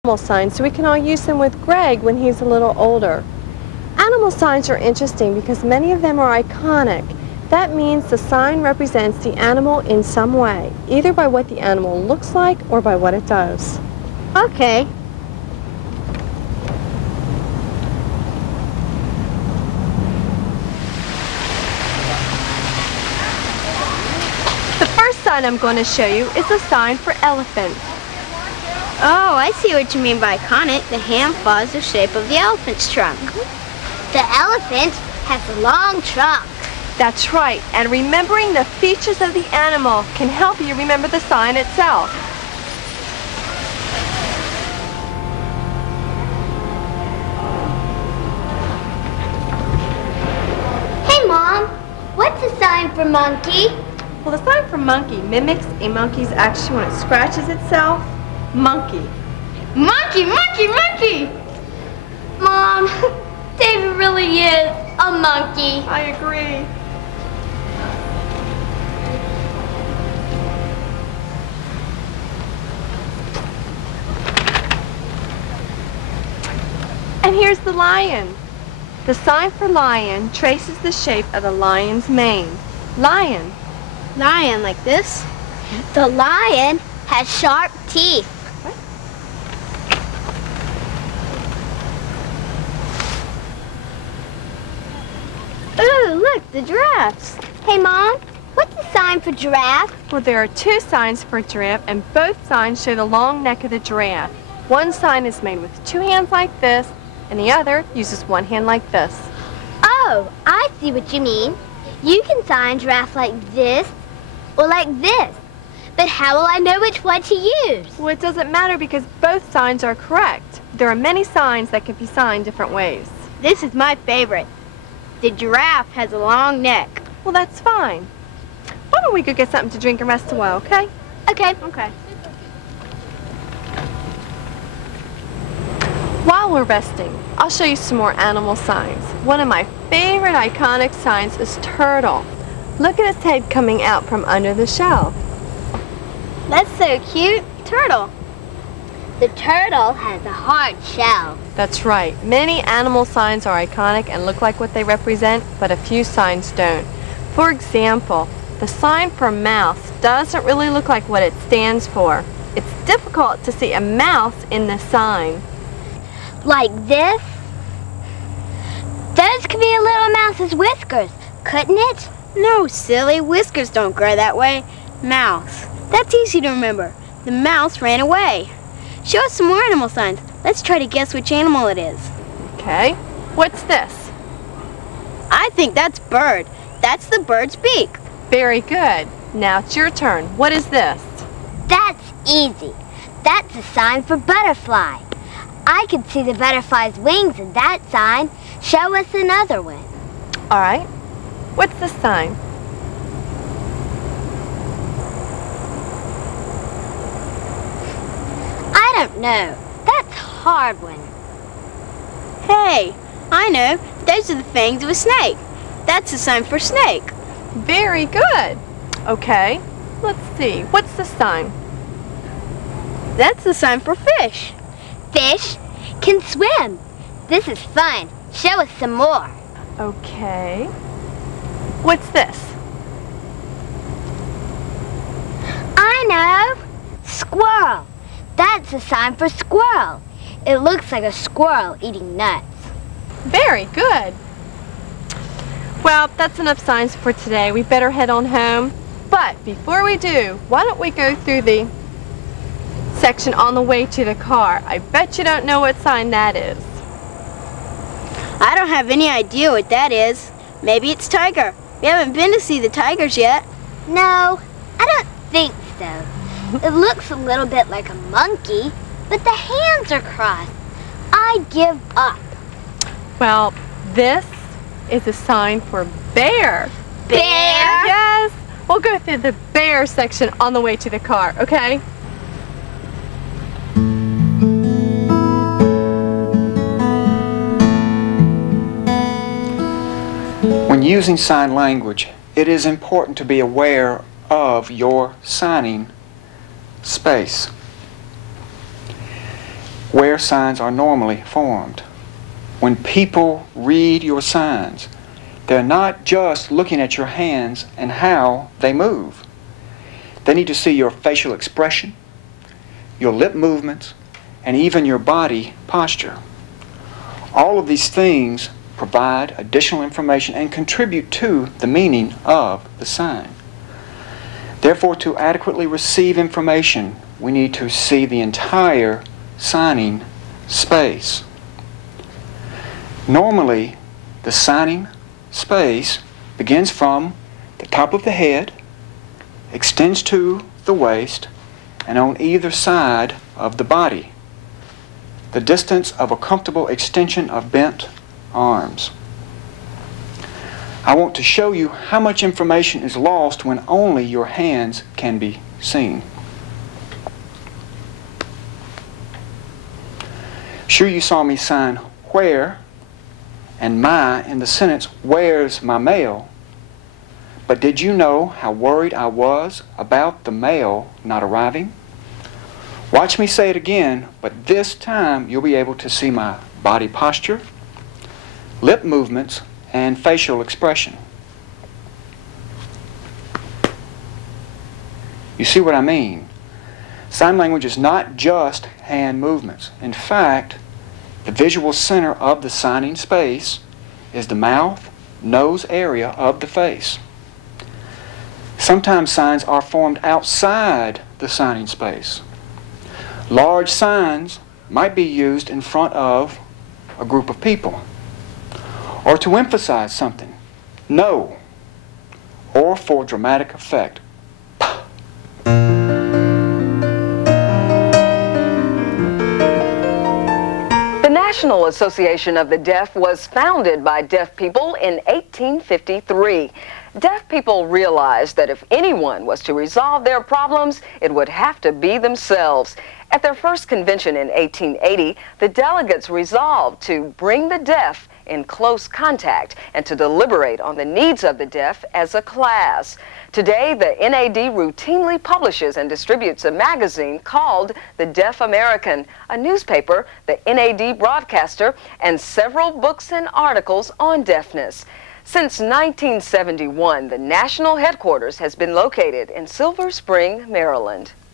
animal signs so we can all use them with Greg when he's a little older. Animal signs are interesting because many of them are iconic. That means the sign represents the animal in some way, either by what the animal looks like or by what it does. Okay. The first sign I'm going to show you is a sign for elephant. Oh, I see what you mean by iconic. The hand follows the shape of the elephant's trunk. The elephant has a long trunk. That's right, and remembering the features of the animal can help you remember the sign itself. Hey, Mom, what's the sign for monkey? Well, the sign for monkey mimics a monkey's action when it scratches itself. Monkey. Monkey, monkey, monkey! Mom, David really is a monkey. I agree. And here's the lion. The sign for lion traces the shape of the lion's mane. Lion. Lion like this? The lion has sharp teeth. What? Ooh, look, the giraffes. Hey, Mom, what's the sign for giraffe? Well, there are two signs for giraffe, and both signs show the long neck of the giraffe. One sign is made with two hands like this, and the other uses one hand like this. Oh, I see what you mean. You can sign giraffe like this or like this. But how will I know which one to use? Well, it doesn't matter because both signs are correct. There are many signs that can be signed different ways. This is my favorite. The giraffe has a long neck. Well, that's fine. Why don't we go get something to drink and rest a while, okay? Okay. Okay. While we're resting, I'll show you some more animal signs. One of my favorite iconic signs is turtle. Look at its head coming out from under the shell. That's so cute. Turtle. The turtle has a hard shell. That's right. Many animal signs are iconic and look like what they represent, but a few signs don't. For example, the sign for mouse doesn't really look like what it stands for. It's difficult to see a mouse in the sign. Like this? Those could be a little mouse's whiskers, couldn't it? No, silly. Whiskers don't grow that way. Mouse. That's easy to remember. The mouse ran away. Show us some more animal signs. Let's try to guess which animal it is. Okay. What's this? I think that's bird. That's the bird's beak. Very good. Now it's your turn. What is this? That's easy. That's a sign for butterfly. I can see the butterfly's wings in that sign. Show us another one. All right. What's this sign? I don't know. That's a hard one. Hey, I know. Those are the fangs of a snake. That's a sign for snake. Very good. Okay. Let's see. What's this sign? That's the sign for fish. Fish can swim. This is fun. Show us some more. Okay. What's this? I know. Squirrel. That's a sign for squirrel. It looks like a squirrel eating nuts. Very good. Well, that's enough signs for today. We better head on home. But before we do, why don't we go through the section on the way to the car? I bet you don't know what sign that is. I don't have any idea what that is. Maybe it's tiger. We haven't been to see the tigers yet. No, I don't think so. It looks a little bit like a monkey, but the hands are crossed. I give up. Well, this is a sign for bear. Bear? Yes. We'll go through the bear section on the way to the car, okay? When using sign language, it is important to be aware of your signing space. where signs are normally formed. When people read your signs, they're not just looking at your hands and how they move. They need to see your facial expression, your lip movements, and even your body posture. All of these things provide additional information and contribute to the meaning of the sign. Therefore, to adequately receive information, we need to see the entire signing space. Normally, the signing space begins from the top of the head, extends to the waist, and on either side of the body, the distance of a comfortable extension of bent arms. I want to show you how much information is lost when only your hands can be seen. Sure, you saw me sign where and my in the sentence, "Where's my mail?" But did you know how worried I was about the mail not arriving? Watch me say it again, but this time you'll be able to see my body posture, lip movements, and facial expression. You see what I mean? Sign language is not just hand movements. In fact, the visual center of the signing space is the mouth, nose area of the face. Sometimes signs are formed outside the signing space. Large signs might be used in front of a group of people, or to emphasize something, no, or for dramatic effect. The National Association of the Deaf was founded by deaf people in 1853. Deaf people realized that if anyone was to resolve their problems, it would have to be themselves. At their first convention in 1880, the delegates resolved to bring the deaf in close contact and to deliberate on the needs of the deaf as a class. Today, the NAD routinely publishes and distributes a magazine called The Deaf American, a newspaper, the NAD broadcaster, and several books and articles on deafness. Since 1971, the national headquarters has been located in Silver Spring, Maryland.